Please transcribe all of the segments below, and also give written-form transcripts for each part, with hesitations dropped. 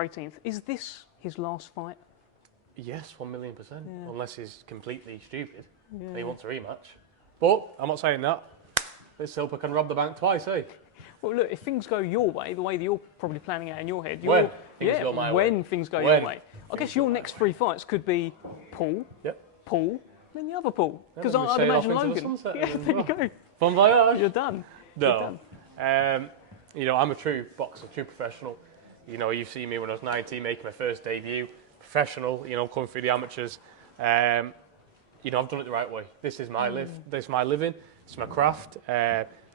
18th. Is this his last fight? Yes, 1,000,000%. Yeah. Unless he's completely stupid Yeah. and he wants a rematch. But I'm not saying that. This Silpa can rob the bank twice, eh? Well, look, if things go your way, the way that you're probably planning out in your head, When things go my way. When things go your way. I guess your next 3 fights could be Paul, Yep. Paul, then the other Paul. Because then we I'd sail off imagine into the Logan. sunset Yeah, and there you go. Bon voyage. You're done. You're No. done. You know, I'm a true boxer, true professional. You know, you've seen me when I was 19 making my first debut. Professional, you know, coming through the amateurs. You know, I've done it the right way. This is my this is my living. It's my craft.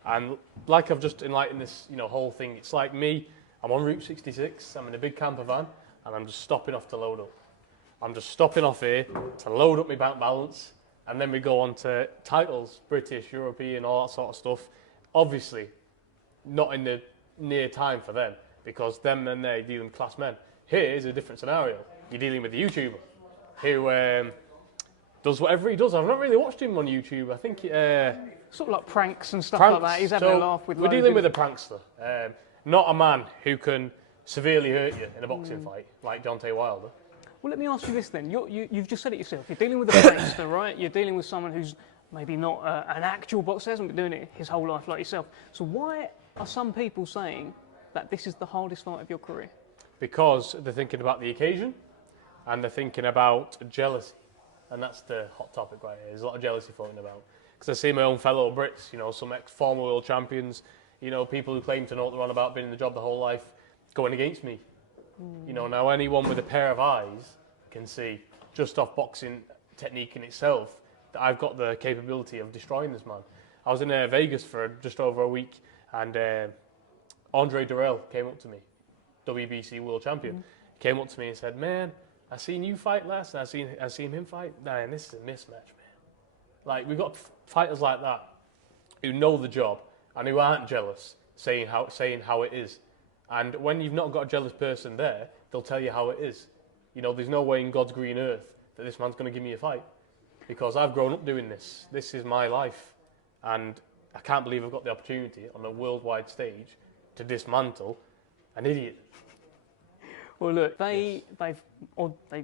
And like I've just enlightened this, you know, whole thing. It's like me. I'm on Route 66. I'm in a big camper van, and I'm just stopping off to load up. I'm just stopping off here to load up my bank balance, and then we go on to titles, British, European, all that sort of stuff. Obviously, not in the near time for them, because them and they're dealing with class men. Here is a different scenario. You're dealing with a YouTuber who does whatever he does. I've not really watched him on YouTube. I think Sort of like pranks and stuff like that. He's having a laugh with we're Logan. dealing with a prankster, not a man who can severely hurt you in a boxing fight like Deontay Wilder. Well, let me ask you this then. You've just said it yourself. You're dealing with a prankster, right? You're dealing with someone who's maybe not an actual boxer, hasn't been doing it his whole life like yourself. So why are some people saying that this is the hardest fight of your career? Because they're thinking about the occasion and they're thinking about jealousy. And that's the hot topic right here. There's a lot of jealousy floating about. Because I see my own fellow Brits, you know, some ex-former world champions, you know, people who claim to know what they're on about, been in the job the whole life, going against me. You know, now anyone with a pair of eyes can see, just off boxing technique in itself, that I've got the capability of destroying this man. I was in Vegas for just over a week, and Andre Durrell came up to me, WBC world champion, came up to me and said, "Man, I seen you fight last, and I seen him fight. Man, this is a mismatch, man. Like, we've got fighters like that who know the job and who aren't jealous, saying how it is. And when you've not got a jealous person there, they'll tell you how it is. You know, there's no way in God's green earth that this man's going to give me a fight, because I've grown up doing this. This is my life, and I can't believe I've got the opportunity on a worldwide stage to dismantle an idiot." Well, look, they've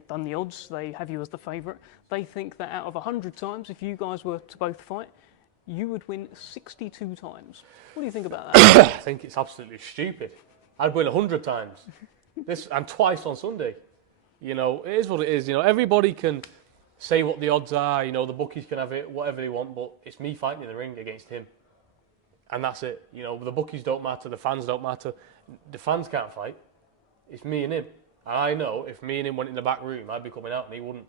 done the odds. They have you as the favourite. They think that out of 100 times, if you guys were to both fight, you would win 62 times. What do you think about that? I think it's absolutely stupid. I'd win 100 times. And twice on Sunday. You know, it is what it is. You know, everybody can say what the odds are. You know, the bookies can have it, whatever they want, but it's me fighting in the ring against him. And that's it. You know, the bookies don't matter, the fans don't matter. The fans can't fight. It's me and him. And I know if me and him went in the back room, I'd be coming out and he wouldn't.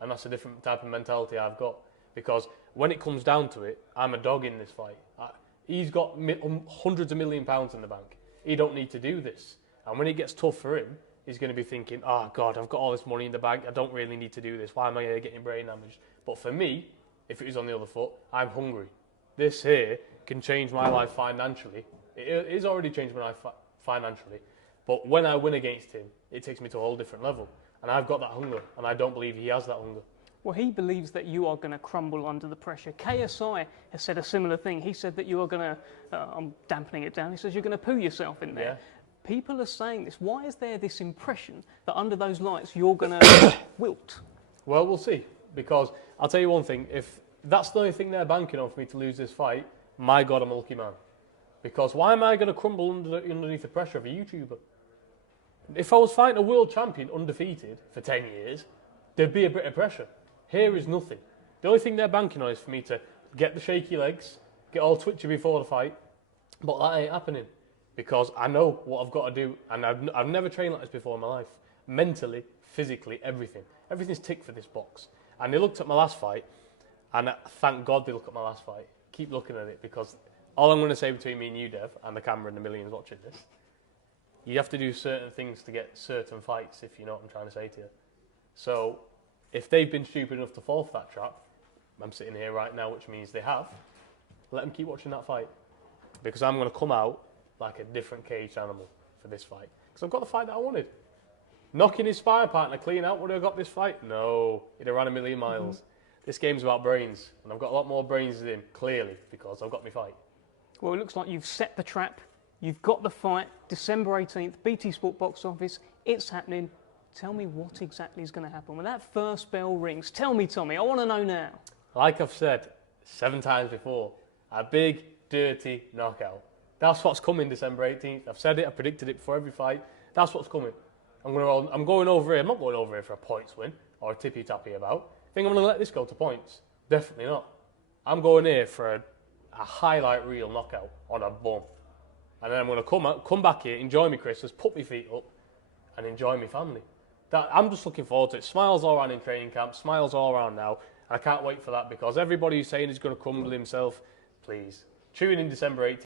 And that's a different type of mentality I've got. Because when it comes down to it, I'm a dog in this fight. He's got hundreds of £1 million in the bank. He don't need to do this. And when it gets tough for him, he's going to be thinking, "Oh, God, I've got all this money in the bank. I don't really need to do this. Why am I here getting brain damaged?" But for me, if it was on the other foot, I'm hungry. This here can change my life financially. It is already changed my life financially. But when I win against him, it takes me to a whole different level. And I've got that hunger, and I don't believe he has that hunger. Well, he believes that you are going to crumble under the pressure. KSI has said a similar thing. He said that you are going to, I'm dampening it down, he says you're going to poo yourself in there. Yeah. People are saying this. Why is there this impression that under those lights you're going to wilt? Well, we'll see. Because I'll tell you one thing, if that's the only thing they're banking on for me to lose this fight, my God, I'm a lucky man. Because why am I going to crumble underneath the pressure of a YouTuber? If I was fighting a world champion undefeated for 10 years, there'd be a bit of pressure. Here is nothing. The only thing they're banking on is for me to get the shaky legs, get all twitchy before the fight, but that ain't happening. Because I know what I've got to do, and I've never trained like this before in my life. Mentally, physically, everything. Everything's ticked for this box. And they looked at my last fight, and thank God they look at my last fight. Keep looking at it, because all I'm going to say between me and you, Dev, and the camera and the millions watching this, you have to do certain things to get certain fights, if you know what I'm trying to say to you. So, if they've been stupid enough to fall for that trap, I'm sitting here right now, which means they have, let them keep watching that fight. Because I'm going to come out like a different caged animal for this fight. Because I've got the fight that I wanted. Knocking his sparring partner clean out, would I have got this fight? No, he'd have ran a million miles. This game's about brains, and I've got a lot more brains than him, clearly, because I've got my fight. Well, it looks like you've set the trap. You've got the fight, December 18th, BT Sport box office. It's happening. Tell me what exactly is going to happen. When that first bell rings, tell me, Tommy. I want to know now. Like I've said 7 times before, a big, dirty knockout. That's what's coming December 18th. I've said it, I predicted it before every fight. That's what's coming. I'm going over here. I'm not going over here for a points win or a tippy-tappy about. Think I'm going to let this go to points? Definitely not. I'm going here for a highlight reel knockout on a bum. And then I'm going to come back here, enjoy my Christmas, put my feet up, and enjoy my family. I'm just looking forward to it. Smiles all around in training camp, smiles all around now. And I can't wait for that because everybody who's saying he's going to crumble himself, please. Tune in December 18th.